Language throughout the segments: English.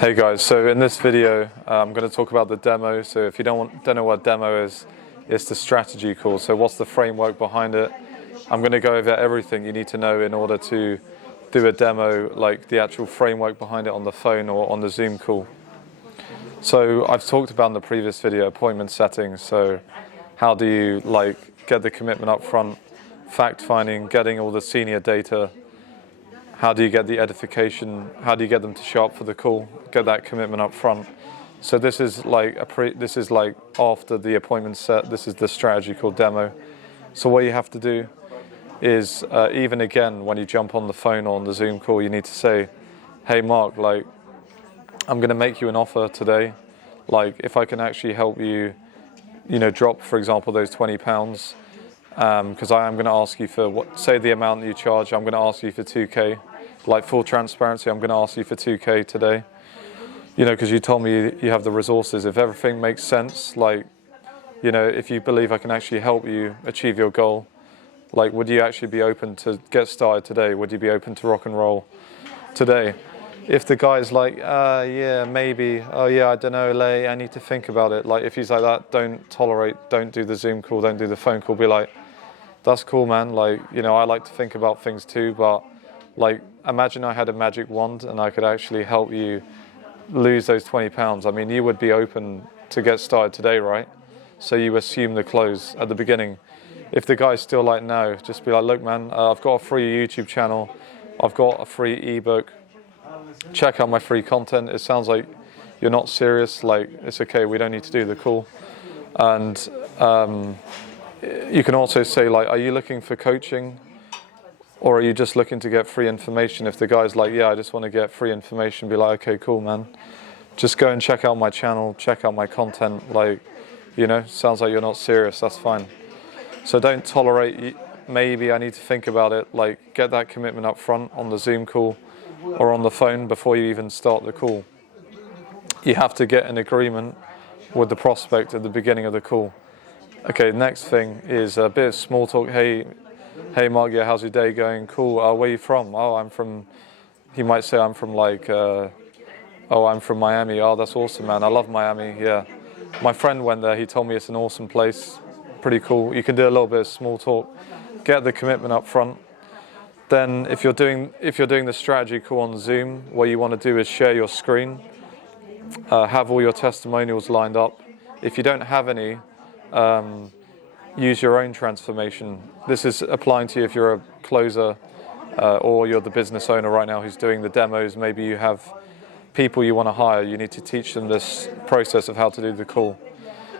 Hey guys, so in this video I'm going to talk about the demo. So if you don't know what demo is, it's the strategy call. So what's the framework behind it? I'm going to go over everything you need to know in order to do a demo, like the actual framework behind it on the phone or on the Zoom call. So I've talked about in the previous video appointment settings. So how do you get the commitment up front, fact finding, getting all the senior data. How do you get the edification? How do you get them to show up for the call? Get that commitment up front. So this is like after the appointment set. This is the strategy called demo. So what you have to do is even again when you jump on the phone or on the Zoom call, you need to say, "Hey Mark, I'm going to make you an offer today. If I can actually help you, drop, for example, those £20." Because I am going to ask you for say the amount that you charge. I'm going to ask you for 2K, full transparency. I'm going to ask you for 2K today, because you told me you have the resources. If everything makes sense, if you believe I can actually help you achieve your goal, would you actually be open to get started today? Would you be open to rock and roll today? If the guy's yeah, maybe, oh yeah, I don't know, Lay, I need to think about it. If he's like that, don't do the Zoom call, don't do the phone call. Be like, that's cool, man. I like to think about things too, but imagine I had a magic wand and I could actually help you lose those £20. I mean, you would be open to get started today, right? So you assume the close at the beginning. If the guy's still no, just be like, look, man, I've got a free YouTube channel. I've got a free ebook. Check out my free content. It sounds like you're not serious. It's okay. We don't need to do the call. And you can also say, are you looking for coaching? Or are you just looking to get free information? If the guy's yeah, I just want to get free information, be like, okay, cool, man. Just go and check out my channel, check out my content. Sounds like you're not serious. That's fine. So don't tolerate, maybe I need to think about it. Get that commitment up front on the Zoom call or on the phone before you even start the call. You have to get an agreement with the prospect at the beginning of the call. Okay, next thing is a bit of small talk. Hey Mark, yeah, how's your day going? Cool. Where are you from? Oh, I'm from, he might say I'm from I'm from Miami. Oh, that's awesome, man. I love Miami, yeah. My friend went there, he told me it's an awesome place. Pretty cool. You can do a little bit of small talk. Get the commitment up front. Then if you're doing the strategy call on Zoom, what you want to do is share your screen. Have all your testimonials lined up. If you don't have any, use your own transformation. This is applying to you if you're a closer or you're the business owner right now who's doing the demos. Maybe you have people you want to hire. You need to teach them this process of how to do the call.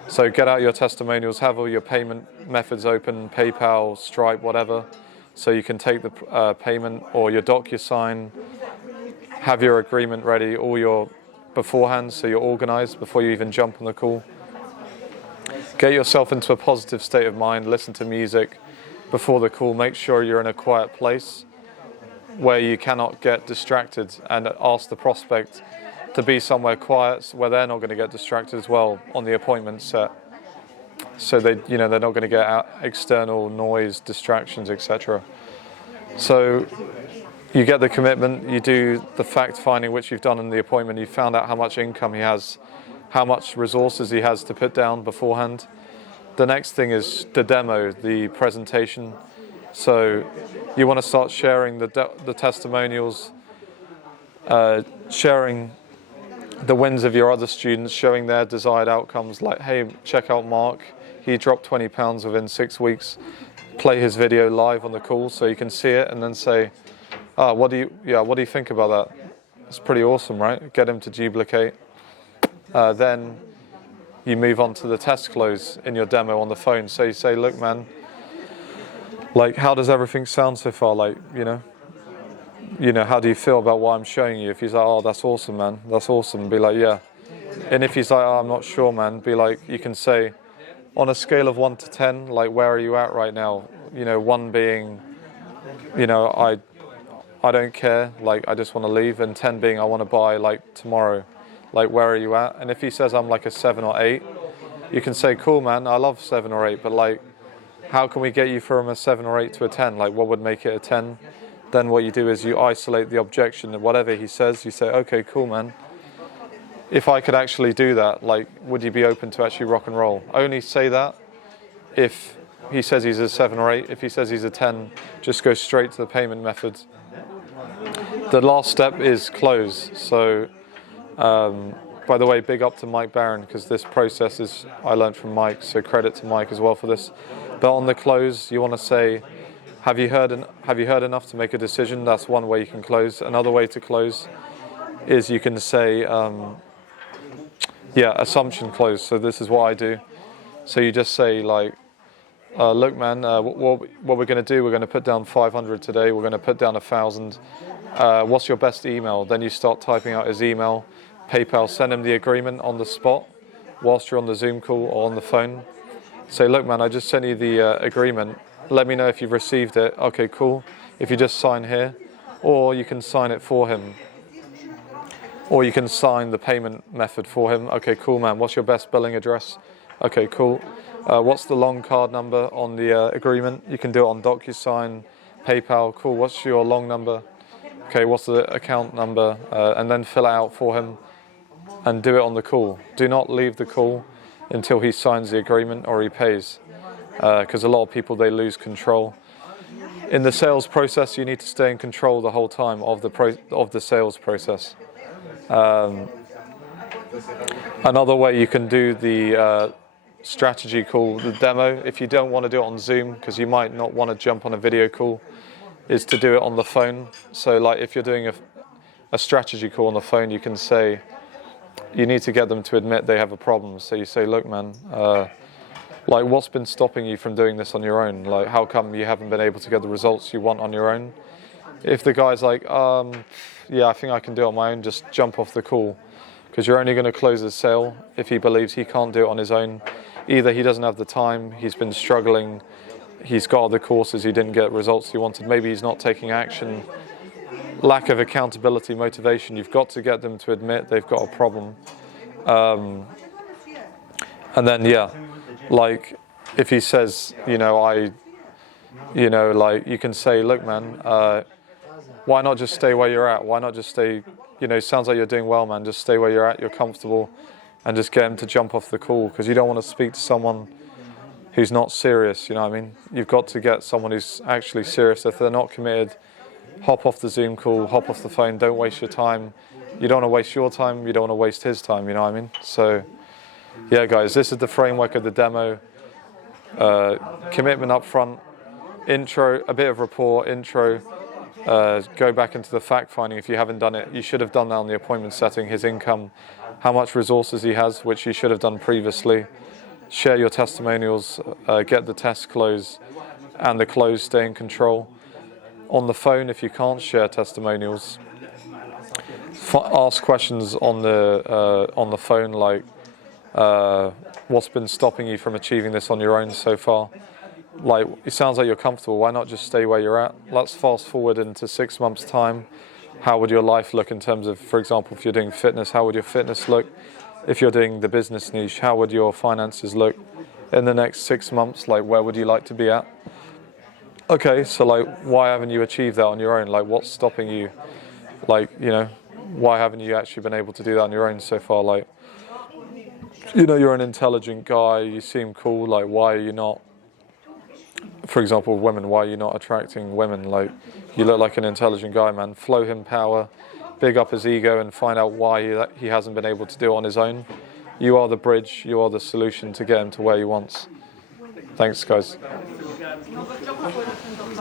So get out your testimonials, have all your payment methods open, PayPal, Stripe, whatever. So you can take the payment or your DocuSign, have your agreement ready, all your beforehand, so you're organized before you even jump on the call. Get yourself into a positive state of mind, listen to music before the call. Make sure you're in a quiet place where you cannot get distracted, and ask the prospect to be somewhere quiet where they're not going to get distracted as well on the appointment set. So they're not going to get out external noise, distractions, etc. So you get the commitment, you do the fact finding, which you've done in the appointment. You found out how much income he has, how much resources he has to put down beforehand. The next thing is the demo, the presentation. So you want to start sharing the testimonials, sharing the wins of your other students, showing their desired outcomes. Hey, check out Mark. He dropped £20 within 6 weeks. Play his video live on the call so you can see it, and then say, what do you think about that? It's pretty awesome, right? Get him to duplicate. Then you move on to the test close in your demo on the phone. So you say, look, man, how does everything sound so far? How do you feel about what I'm showing you? If he's like, oh, that's awesome, man, that's awesome, be like, yeah. And if he's like, oh, I'm not sure, man, be like, you can say, on a scale of 1 to 10, where are you at right now? 1 being, I don't care, I just want to leave, and 10 being, I want to buy, tomorrow. Where are you at? And if he says I'm a 7 or 8, you can say, cool, man, I love 7 or 8, but how can we get you from a 7 or 8 to a 10? What would make it a 10? then what you do is you isolate the objection, and whatever he says, you say, okay, cool, man. If I could actually do that, like, would you be open to actually rock and roll? Only say that if he says he's a 7 or 8. If he says he's a 10, just go straight to the payment method. The last step is close. So, by the way, big up to Mike Barron, because this process is, I learned from Mike, so credit to Mike as well for this. But on the close, you want to say, have you heard enough to make a decision? That's one way you can close. Another way to close is you can say, assumption close. So this is what I do. So you just say, like, look, man, what we're going to do, we're going to put down 500 today, we're going to put down 1,000. What's your best email? Then you start typing out his email, PayPal, send him the agreement on the spot whilst you're on the Zoom call or on the phone. Say, look, man, I just sent you the agreement. Let me know if you've received it. Okay, cool. If you just sign here, or you can sign it for him. Or you can sign the payment method for him. Okay, cool, man. What's your best billing address? Okay, cool. What's the long card number on the agreement? You can do it on DocuSign, PayPal. Cool. What's your long number? Okay, what's the account number? And then fill it out for him and do it on the call. Do not leave the call until he signs the agreement or he pays, because a lot of people, they lose control. In the sales process, you need to stay in control the whole time of the sales process. Another way you can do the strategy call, the demo, if you don't want to do it on Zoom, because you might not want to jump on a video call, is to do it on the phone. So like if you're doing a strategy call on the phone, you can say, you need to get them to admit they have a problem. So you say, look, man, like, what's been stopping you from doing this on your own? Like, how come you haven't been able to get the results you want on your own? If the guy's like, yeah, I think I can do it on my own, just jump off the call, because you're only going to close his sale if he believes he can't do it on his own. Either he doesn't have the time, he's been struggling, he's got other courses, he didn't get results he wanted, maybe he's not taking action. Lack of accountability, motivation. You've got to get them to admit they've got a problem. And then, yeah, like if he says, you know, like you can say, look, man, why not just stay where you're at? Why not just stay, you know, sounds like you're doing well, man. Just stay where you're at, you're comfortable, and just get him to jump off the call, because you don't want to speak to someone who's not serious, you know what I mean? You've got to get someone who's actually serious. If they're not committed, hop off the Zoom call, hop off the phone, don't waste your time. You don't want to waste your time, you don't want to waste his time, you know what I mean? So, yeah, guys, this is the framework of the demo. Commitment up front, intro, a bit of rapport, intro, go back into the fact finding if you haven't done it. You should have done that on the appointment setting, his income, how much resources he has, which you should have done previously. Share your testimonials, get the test closed, and the close, stay in control. On the phone, if you can't share testimonials, ask questions on the phone, like what's been stopping you from achieving this on your own so far? Like, it sounds like you're comfortable, why not just stay where you're at? Let's fast forward into 6 months' time. How would your life look in terms of, for example, if you're doing fitness, how would your fitness look? If you're doing the business niche, how would your finances look in the next 6 months? Like, where would you like to be at? Okay, so like, why haven't you achieved that on your own? Like, what's stopping you? Like, you know, why haven't you actually been able to do that on your own so far? Like, you know, you're an intelligent guy, you seem cool, like, why are you not, for example, women, why are you not attracting women? Like, you look like an intelligent guy, man. Flow him power, big up his ego, and find out why he hasn't been able to do it on his own. You are the bridge, you are the solution to get him to where he wants. Thanks, guys.